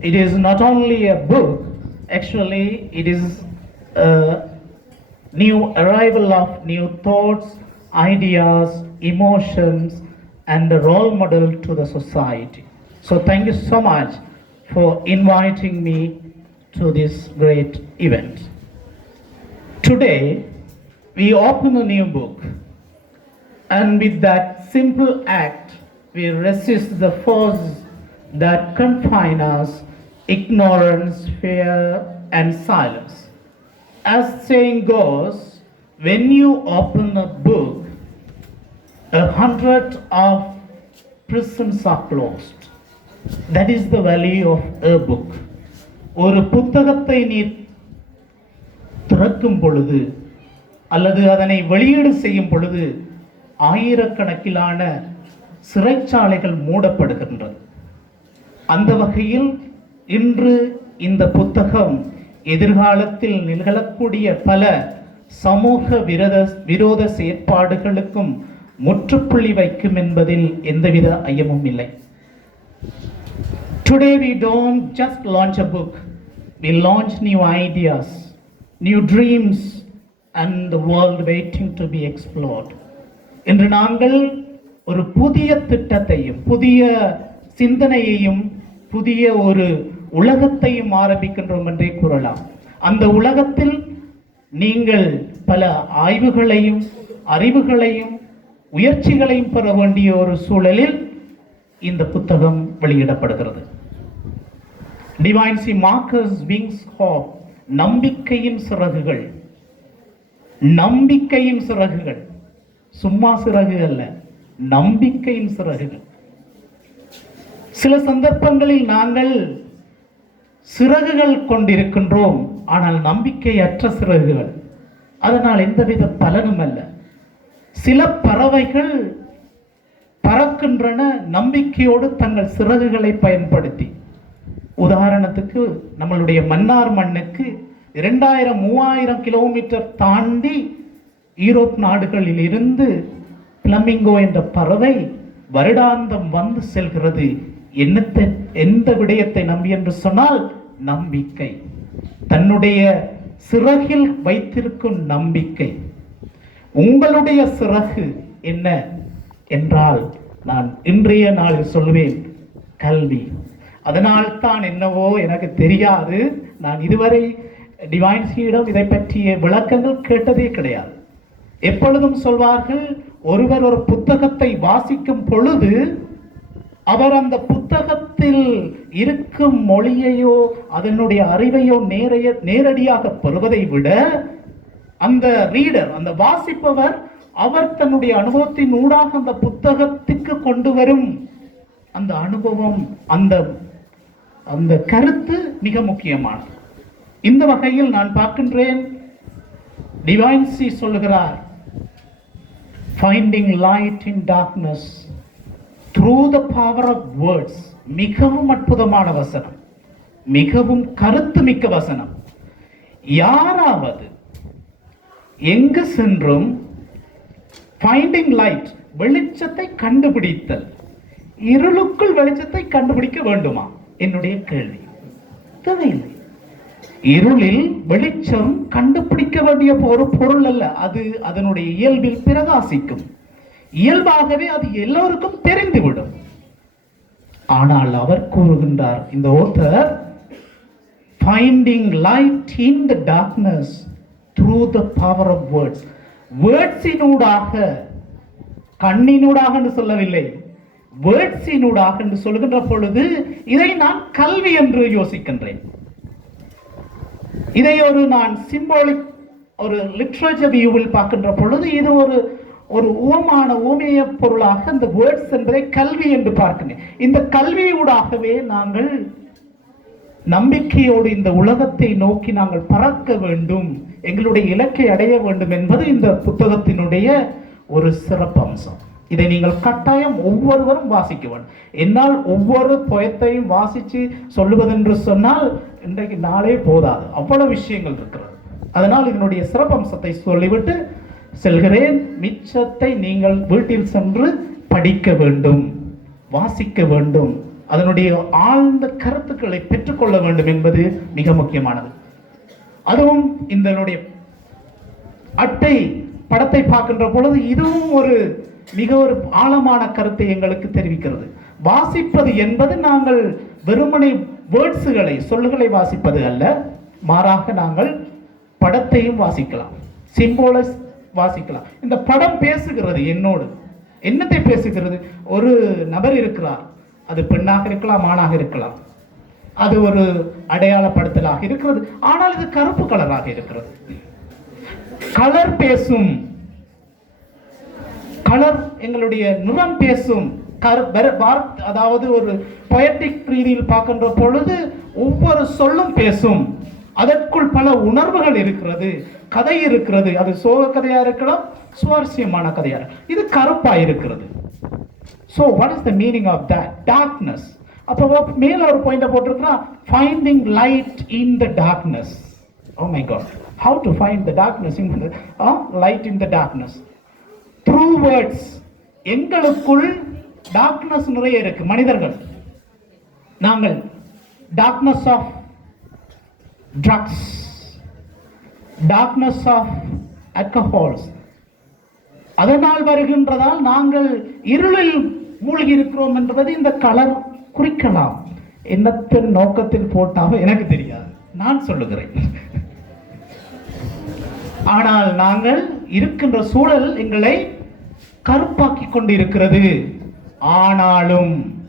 it is not only a book, actually, it is a new arrival of new thoughts, ideas, emotions, and a role model to the society. So, thank you so much for inviting me to this great event. Today, we open a new book, and with that simple act, we resist the forces that confine us ignorance, fear, and silence. As saying goes, when you open a book, a hundred of prisons are closed. That is the value of a book. ஒரு புத்தகத்தை நீ திறக்கும் பொழுது அல்லது அதனை வெளியீடு செய்யும் பொழுது ஆயிரக்கணக்கிலான சிறைச்சாலைகள் மூடப்படுகின்றது அந்த வகையில் இன்று இந்த புத்தகம் எதிர்காலத்தில் நிகழக்கூடிய பல சமூக விரோத விரோத செயற்பாடுகளுக்கும் முற்றுப்புள்ளி வைக்கும் என்பதில் எந்தவித ஐயமும் இல்லை. Today we don't just launch a book we launch new ideas new dreams and the world waiting to be explored இன்று நாங்கள் ஒரு புதிய திட்டத்தையும் புதிய சிந்தனையையும் புதிய ஒரு உலகத்தையும் ஆரம்பிக்கின்றோம் என்றே கூறலாம். அந்த உலகத்தில் நீங்கள் பல ஆய்வுகளையும் அறிவுகளையும் உயர்ச்சிகளையும் பெற வேண்டிய ஒரு சூழலில் இந்த புத்தகம் வெளியிடப்படுகிறது. டிவைன்சி மார்க்கர்ஸ் விங்ஸ் ஹாப் நம்பிக்கையின் சிறகுகள். நம்பிக்கையின் சிறகுகள். சும்மா சிறகு அல்ல நம்பிக்கையின் சிறகுகள். சில சந்தர்ப்பங்களில் நாங்கள் சிறகுகள் கொண்டிருக்கின்றோம். ஆனால் நம்பிக்கையற்ற சிறகுகள். அதனால் எந்தவித பலனும் அல்ல. சில பறவைகள் பறக்கின்றன. நம்பிக்கையோடு தங்கள் சிறகுகளை பயன்படுத்தி. உதாரணத்துக்கு நம்மளுடைய மன்னார் மண்ணுக்கு இரண்டாயிரம் மூவாயிரம் கிலோமீட்டர் தாண்டி ஈரோப் நாடுகளில் இருந்து பிளமிங்கோ என்ற பறவை வருடாந்தம் வந்து செல்கிறது. என்னத்தை எந்த விடயத்தை நம்பி என்று சொன்னால் நம்பிக்கை. தன்னுடைய சிறகில் வைத்திருக்கும் நம்பிக்கை. உங்களுடைய சிறகு என்ன என்றால் நான் இன்றைய நாளில் சொல்வேன் கல்வி. அதனால் தான் என்னவோ எனக்கு தெரியாது. நான் இதுவரை டிவைன்ஸியிடம் இதை பற்றிய விளக்கங்கள் கேட்டதே கிடையாது. எப்பொழுதும் சொல்வார்கள் ஒருவர் ஒரு புத்தகத்தை வாசிக்கும் பொழுது அவர் அந்த புத்தகத்தில் இருக்கும் மொழியையோ அதனுடைய அறிவையோ நேரைய நேரடியாக பெறுவதை விட அந்த ரீடர் அந்த வாசிப்பவர் அவர் தன்னுடைய அனுபவத்தின் ஊடாக அந்த புத்தகத்துக்கு கொண்டு வரும் அந்த அனுபவம் அந்த அந்த கருத்து மிக முக்கியமானது. இந்த வகையில் நான் பார்க்கின்றேன். டிவைன்சி சொல்லுகிறார் finding light in darkness through the power of words மிகவும் அற்புதமான வசனம். மிகவும் கருத்து மிக்க வசனம். யாராவது எங்கு சென்றும் ஃபைண்டிங் லைட் வெளிச்சத்தை கண்டுபிடித்தல் இருளுக்குள் வெளிச்சத்தை கண்டுபிடிக்க வேண்டுமா? என்னுடைய கேள்வி. தேவையில்லை. இருளில் வெளிச்சம் கண்டுபிடிக்க வேண்டிய ஒரு பொருள் அல்ல அது அதனுடைய இயல்பில் பிரகாசிக்கும். இயல்பாகவே அது எல்லோருக்கும் தெரிந்துவிடும். ஆனால் அவர் கூறுகின்றார் இந்த author finding light in the darkness through the power of words வேர்ட்ஸினூடாக கண்ணினூடாக என்று சொல்லவில்லை. வேர்ட்ஸினூடாக என்று சொல்கின்ற பொழுது இதை நான் கல்வி என்று யோசிக்கின்றேன். இதை ஒரு நான் சிம்பாலிக் ஒரு லிட்ரேச்சர் வியூவில் பார்க்கின்ற பொழுது இது ஒரு ஒரு ஊமான ஊமைய பொருளாக இந்த வேர்ட்ஸ் என்பதை கல்வி என்று பார்க்கின்றேன். இந்த கல்வியூடாகவே நாங்கள் நம்பிக்கையோடு இந்த உலகத்தை நோக்கி நாங்கள் பறக்க வேண்டும் எங்களுடைய இலக்கை அடைய வேண்டும் என்பது இந்த புத்தகத்தினுடைய ஒரு சிறப்பு அம்சம் இதை நீங்கள் கட்டாயம் ஒவ்வொருவரும் வாசிக்க வேண்டும். என்னால் ஒவ்வொரு புயத்தையும் வாசித்து சொல்லுவதென்று சொன்னால் இன்றைக்கு நாளே போதாது. அவ்வளவு விஷயங்கள் இருக்கிறது. அதனால் இதனுடைய சிறப்பம்சத்தை சொல்லிவிட்டு செல்கிறேன். மிச்சத்தை நீங்கள் வீட்டில் சென்று படிக்க வேண்டும் வாசிக்க வேண்டும். அதனுடைய ஆழ்ந்த கருத்துக்களை பெற்றுக்கொள்ள வேண்டும் என்பது மிக முக்கியமானது. அதுவும் இதனுடைய அட்டை படத்தை பார்க்கின்ற பொழுது இதுவும் ஒரு மிக ஒரு ஆழமான கருத்தை எங்களுக்கு தெரிவிக்கிறது. வாசிப்பது என்பது நாங்கள் வெறுமனை வேர்ட்ஸுகளை சொல்லுகளை வாசிப்பது அல்ல. மாறாக நாங்கள் படத்தையும் வாசிக்கலாம். சிம்போலஸ் வாசிக்கலாம். இந்த படம் பேசுகிறது என்னோடு. என்னத்தை பேசுகிறது? ஒரு நபர் இருக்கிறார். அது பெண்ணாக இருக்கலாம் ஆணாக இருக்கலாம். அது ஒரு அடையாளப்படுத்தலாக இருக்கிறது. ஆனால் இது கருப்பு கலராக இருக்கிறது. கலர் பேசும். கலர் எங்களுடைய நிறம் பேசும். கரு வெற- அதாவது ஒரு பொயட்டிக் ரீதியில் பார்க்கின்ற பொழுது ஒவ்வொரு சொல்லும் பேசும். அதற்குள் பல உணர்வுகள் இருக்கிறது கதை இருக்கிறது. அது சோக கதையா இருக்கலாம் சுவாரஸ்யமான கதையா இருக்கலாம். இது கருப்பா இருக்கிறது. So what is the meaning of the darkness அப்போ மேல ஒரு point போட்டிருக்கிறான் finding light in the darkness oh my god how to find the darkness light in the darkness through words எங்களுக்குள் டார்க்னஸ் நிறைய இருக்கு. மனிதர்கள். நாங்கள் darkness of drugs darkness of alcohols. அதனால் வருகின்றதால் நாங்கள் இருளில் மூழ்கி இருக்கிறோம் என்பது இந்த கலர் குறிக்கலாம். என்னத்தின் நோக்கத்தில் போட்டாக எனக்கு தெரியாது. நான் சொல்லுகிறேன். ஆனால் நாங்கள் இருக்கின்ற சூழல் எங்களை கருப்பாக்கி கொண்டிருக்கிறது. ஆனாலும்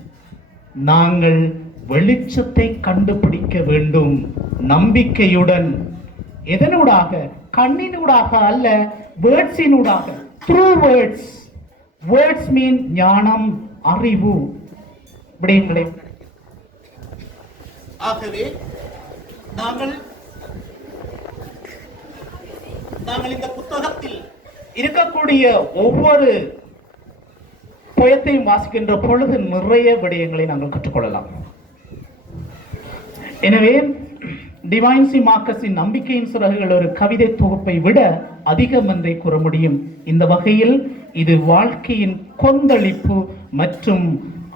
நாங்கள் வெளிச்சத்தை கண்டுபிடிக்க வேண்டும். நம்பிக்கையுடன் எதனூடாக? கண்ணினூடாக அல்ல வேர்ட்ஸினூடாக த்ரூ வேர்ட்ஸ் வேர்ட்ஸ் மீன் ஞானம் அறிவு. விடயங்களை ஆகவே நாங்கள் நாங்கள் இந்த புத்தகத்தில் இருக்கக்கூடிய ஒவ்வொரு புயத்தையும் வாசிக்கின்ற பொழுது நிறைய விடயங்களை நாங்கள் கற்றுக்கொள்ளலாம். எனவே டிவைன்சி மார்க்கஸின் நம்பிக்கையின் சிறகுகள் ஒரு கவிதை தொகுப்பை விட அதிகம் என்றே கூற முடியும். இந்த வகையில் இது வாழ்க்கையின் கொந்தளிப்பு மற்றும்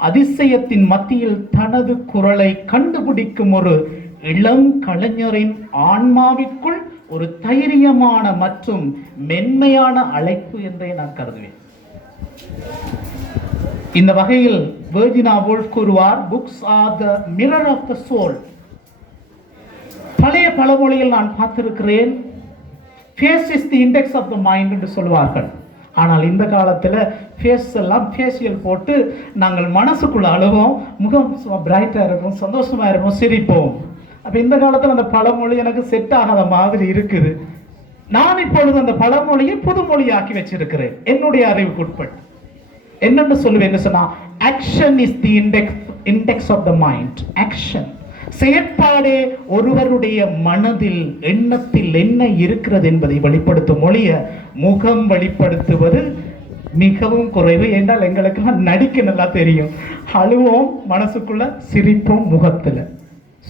அதிசயத்தின் மத்தியில் தனது குரலை கண்டுபிடிக்கும் ஒரு இளம் கலைஞரின் ஆன்மாவிற்குள் ஒரு தைரியமான மற்றும் மென்மையான அழைப்பு என்றே நான் கருதுவேன். இந்த வகையில் வேர்ஜினா வோல்ஃப் கூறுவார் books are the mirror of the soul பழைய பழமொழியில் நான் பார்த்திருக்கிறேன். Face is the index of the mind என்று சொல்வார்கள் ஆனால் இந்த காலத்தில் ஃபேஸ் எல்லாம் ஃபேஷியல் போட்டு நாங்கள் மனசுக்குள்ள அழுவோம் முகம் பிரைட்டாக இருக்கும் சந்தோஷமாக இருக்கும் சிரிப்போம். அப்போ இந்த காலத்தில் அந்த பழமொழி எனக்கு செட் ஆகாத மாதிரி இருக்குது. நான் இப்பொழுது அந்த பழமொழியை புதுமொழியாக்கி வச்சிருக்கிறேன். என்னுடைய அறிவுக்குட்பட்டு. என்னென்னு சொல்லுவேன் சொன்னால் action is the index index of the mind action செயற்பாடே ஒருவருடைய மனதில் எண்ணத்தில் என்ன இருக்கிறது என்பதை வெளிப்படுத்தும் மொழிய முகம் வெளிப்படுத்துவது மிகவும் குறைவு. என்றால் எங்களுக்கெல்லாம் நடிக்க நல்லா தெரியும். அழுவோம் மனசுக்குள்ள சிரிப்போம் முகத்தில்.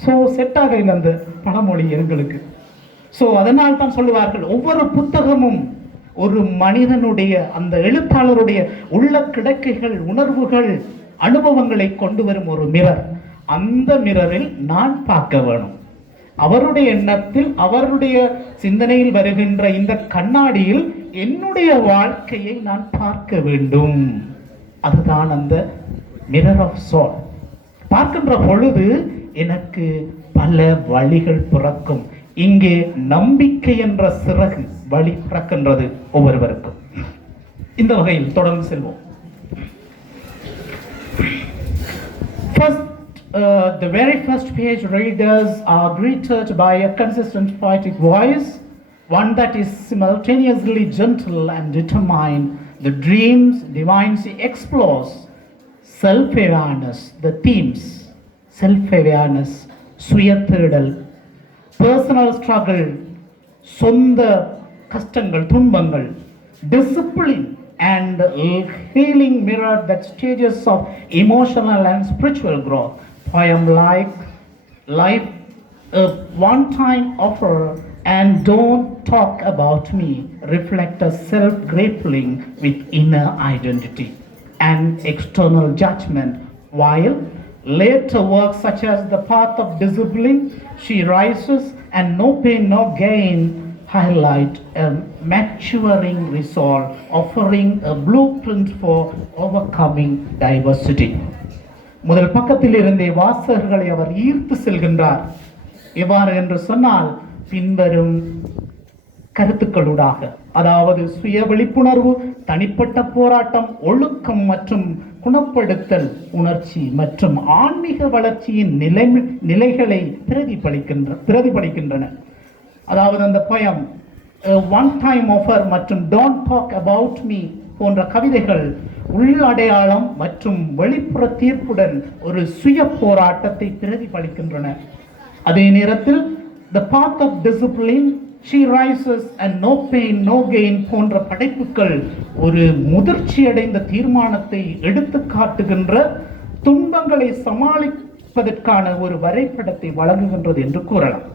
ஸோ செட் ஆக இல்லை அந்த பழமொழி எங்களுக்கு. ஸோ அதனால் தான் சொல்லுவார்கள் ஒவ்வொரு புத்தகமும் ஒரு மனிதனுடைய அந்த எழுத்தாளருடைய உள்ள கிடக்கைகள் உணர்வுகள் அனுபவங்களை கொண்டு வரும் ஒரு மிரர். அந்த மிரரில் நான் பார்க்க வேணும். அவருடைய எண்ணத்தில் அவருடைய சிந்தனையில் வருகின்ற இந்த கண்ணாடியில் என்னுடைய வாழ்க்கையை நான் பார்க்க வேண்டும். அதுதான் அந்த மிரர் ஆஃப் சோல் பார்க்கின்ற பொழுது எனக்கு பல வழிகள் பிறக்கும். இங்கே நம்பிக்கை என்ற சிறகு வழி பிறக்கின்றது ஒவ்வொருவருக்கும். இந்த வகையில் தொடர்ந்து செல்வோம். First uh, the very first page readers are greeted by a consistent poetic voice, one that is simultaneously gentle and determined. The dreams divinely explores self-awareness, the themes, self-awareness, சுயத்தேடல் personal struggle, சொந்த கஷ்டங்கள் துன்பங்கள் discipline and healing mirror that stages of emotional and spiritual growth poem like life a one time offer and don't talk about me reflect a self grappling with inner identity and external judgment while Later works such as The Path of Discipline, She Rises, and No Pain, No Gain highlight a maturing resolve, offering a blueprint for overcoming diversity. முதல் பக்கத்தில் இருந்தே வாசகர்களை அவர் ஈர்த்து செல்கின்றார். எவ்வாறு என்று சொன்னால் பின்வரும் கருத்துக்களூடாக. அதாவது சுய விழிப்புணர்வு தனிப்பட்ட போராட்டம் ஒழுக்கம் மற்றும் குணப்படுத்தல் உணர்ச்சி மற்றும் ஆன்மீக வளர்ச்சியின் நிலை நிலைகளை பிரதிபலிக்கின்ற பிரதிபலிக்கின்றன. அதாவது அந்த பயம் ஒன் டைம் ஆஃபர் மற்றும் டோன்ட் டாக் அபவுட் மீ போன்ற கவிதைகள் உள்ளடையாளம் மற்றும் வெளிப்புற தீர்ப்புடன் ஒரு சுய போராட்டத்தை பிரதிபலிக்கின்றன. அதே நேரத்தில் the path of discipline she rises and no pain no gain போன்ற படைப்புகள் ஒரு முதிர்ச்சியடைந்த தீர்மானத்தை எடுத்து காட்டுகின்ற துன்பங்களை சமாளிப்பதற்கான ஒரு வரைபடத்தை வழங்குகின்றது என்று கூறலாம்.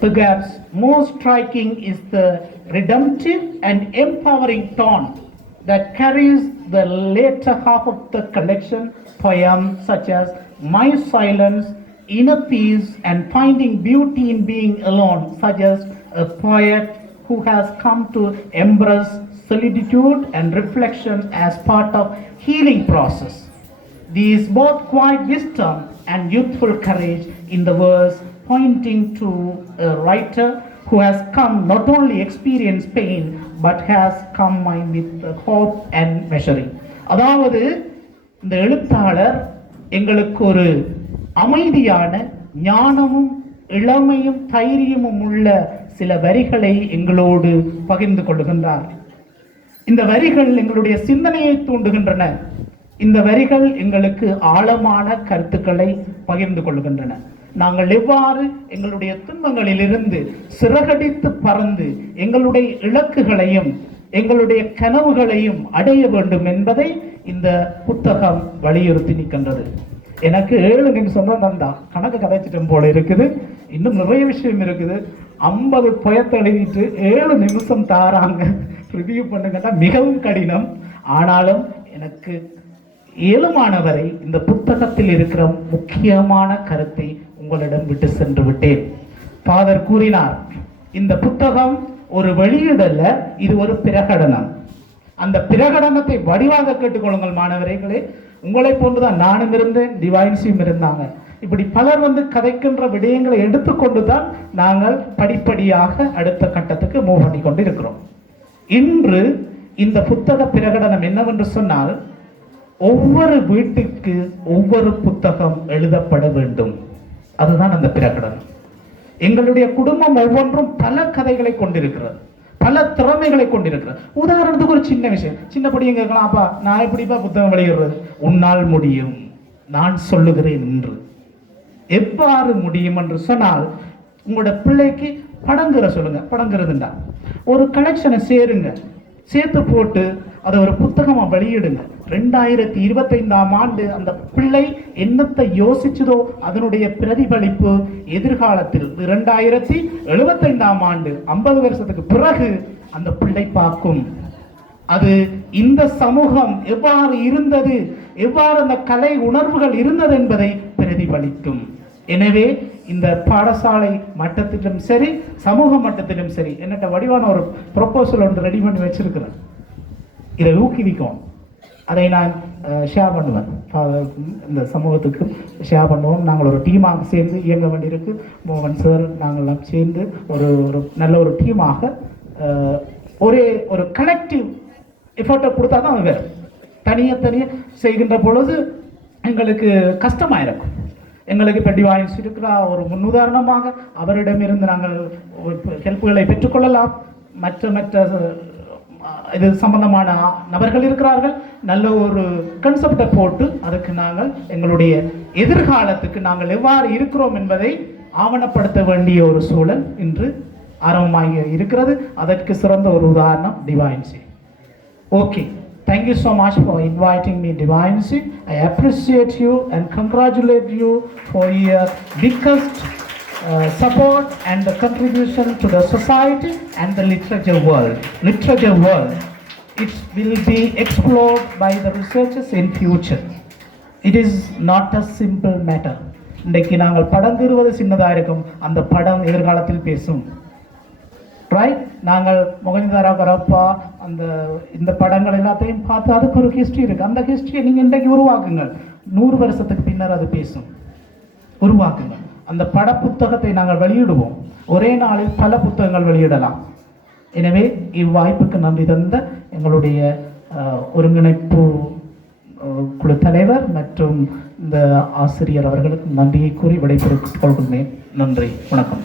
Perhaps more striking is the redemptive and empowering tone that carries the later half of the collection poems such as My Silence, Inner Peace, and Finding Beauty in Being Alone such as a poet who has come to embrace solitude and reflection as part of healing process. These both quiet wisdom and youthful courage in the verse pointing to a writer who has come not only experience pain but has come my with hope and measuring அதாவது இந்த எழுத்தாளர் எங்களுக்கு ஒரு அமைதியான ஞானமும் இளமையும் தைரியமும் உள்ள சில வரிகளை எங்களோடு பகிர்ந்து கொள்ளுகின்றார் இந்த வரிகள் எங்களுடைய சிந்தனையை தூண்டுகின்றன. இந்த வரிகள் எங்களுக்கு ஆழமான கருத்துக்களை பகிர்ந்து கொள்கின்றன. நாங்கள் எவ்வாறு எங்களுடைய துன்பங்களிலிருந்து சிறகடித்து பறந்து எங்களுடைய இலக்குகளையும் எங்களுடைய கனவுகளையும் அடைய வேண்டும் என்பதை இந்த புத்தகம் வலியுறுத்தி நிற்கின்றது. எனக்கு ஏழு நிமிஷம் தான் தந்தா. கணக்கு கதைச்சிட்டம் போல இருக்குது. இன்னும் நிறைய விஷயம் இருக்குது. ஐம்பது புயத்தை எழுதிட்டு ஏழு நிமிஷம் தாராங்க. ரிவ்யூ பண்ணுங்கன்னா மிகவும் கடினம். ஆனாலும் எனக்கு இயலுமானவரை இந்த புத்தகத்தில் இருக்கிற முக்கியமான கருத்தை உங்களிடம் விட்டு சென்று விட்டேன். ஃபாதர் கூறினார் இந்த புத்தகம் ஒரு வெளியிடல்ல இது ஒரு பிரகடனம். அந்த பிரகடனத்தை வடிவாக கேட்டுக்கொள்ளுங்கள் மாணவர்களே உங்களை போன்றுதான் நானும் இருந்தேன் டிவைன்ஸையும் இருந்தாங்க. இப்படி பலர் வந்து கதைக்கின்ற விடயங்களை எடுத்துக்கொண்டு தான் நாங்கள் படிப்படியாக அடுத்த கட்டத்துக்கு மூவ் பண்ணி கொண்டு இருக்கிறோம் இன்று இந்த புத்தக பிரகடனம் என்னவென்று சொன்னால் ஒவ்வொரு வீட்டுக்கு ஒவ்வொரு புத்தகம் எழுதப்பட வேண்டும். அதுதான் அந்த பிரகடனம். எங்களுடைய குடும்பம் ஒவ்வொன்றும் பல கதைகளை கொண்டிருக்கிறது. பல திறமைகளை கொண்டிருக்கிறது. உதாரணத்துக்கு ஒரு சின்ன விஷயம். சின்னபடி எங்க இருக்கலாம். அப்பா நான் எப்படிப்பா புத்தகம் வெளியிடுறது? உன்னால் முடியும். நான் சொல்லுகிறேன் என்று. எவ்வாறு முடியும் என்று சொன்னால் உங்களோட பிள்ளைக்கு படங்குற சொல்லுங்க. படங்குறதுண்டா. ஒரு கலெக்ஷனை சேருங்க. சேர்த்து போட்டு அதை ஒரு புத்தகமாக வெளியிடுங்க. ரெண்டாயிரத்தி இருபத்தைந்தாம் ஆண்டு அந்த பிள்ளை என்னத்தை யோசிச்சதோ அதனுடைய பிரதிபலிப்பு எதிர்காலத்தில். இரண்டாயிரத்தி எழுபத்தைந்தாம் ஆண்டு ஐம்பது வருஷத்துக்கு பிறகு அந்த பிள்ளை பார்க்கும். அது இந்த சமூகம் எவ்வாறு இருந்தது? எவ்வாறு அந்த கலை உணர்வுகள் இருந்தது என்பதை பிரதிபலிக்கும். எனவே இந்த பாடசாலை மட்டத்திலும் சரி சமூக மட்டத்திலும் சரி என்னட்ட வடிவான ஒரு ப்ரொபோசல் ஒன்று ரெடி பண்ணி வச்சிருக்கிறேன். இதை ஊக்குவிக்கும் அதை நான் ஷேர் பண்ணுவேன். இந்த சமூகத்துக்கு ஷேர் பண்ணுவோம். நாங்கள் ஒரு டீமாக சேர்ந்து இயங்க வேண்டியிருக்கு. மோகன் சார் நாங்கள்லாம் சேர்ந்து ஒரு ஒரு நல்ல ஒரு டீமாக ஒரே ஒரு கலெக்டிவ் எஃபர்ட்டை கொடுத்தா தான் வேறு. தனியாக தனியாக செய்கின்ற பொழுது எங்களுக்கு கஷ்டமாக இருக்கும் எங்களுக்கு இப்போ வாய்ச்சிருக்கிறார் ஒரு முன்னுதாரணமாக அவரிடமிருந்து நாங்கள் ஹெல்ப்புகளை பெற்றுக்கொள்ளலாம். மற்ற மற்ற இது சம்பந்தமான நபர்கள் இருக்கிறார்கள். நல்ல ஒரு கன்செப்டை போட்டு அதுக்கு நாங்கள் எங்களுடைய எதிர்காலத்துக்கு நாங்கள் எவ்வாறு இருக்கிறோம் என்பதை ஆவணப்படுத்த வேண்டிய ஒரு சூழல் இன்று ஆரம்பமாகி இருக்கிறது. அதற்கு சிறந்த ஒரு உதாரணம் டிவைன்சி okay thank you so much for inviting me, Divine Sea. I appreciate you and congratulate you for your biggest uh, support and the contribution to the society and the literature world. Literature world, it will be explored by the researchers in future. It is not a simple matter இன்றைக்கு நாங்கள் படம் தீருவது சின்னதாக இருக்கும் அந்த படம் எதிர்காலத்தில் பேசும் right நாங்கள் மொகனிதாரா கரப்பா அந்த இந்த படங்கள் எல்லாத்தையும் பார்த்து அதுக்கு ஒரு ஹிஸ்ட்ரி இருக்கு. அந்த ஹிஸ்ட்ரியை நீங்கள் இன்றைக்கு உருவாக்குங்கள். நூறு வருஷத்துக்கு பின்னர் அது பேசும். உருவாக்குங்கள். அந்த பட புத்தகத்தை நாங்கள் வெளியிடுவோம். ஒரே நாளில் பல புத்தகங்கள் வெளியிடலாம். எனவே இவ்வாய்ப்புக்கு நன்றி தந்த எங்களுடைய ஒருங்கிணைப்பு குழு தலைவர் மற்றும் இந்த ஆசிரியர் அவர்களுக்கு நன்றியை கூறி விடைபெற்றுக் கொள்கிறேன் நன்றி. வணக்கம்.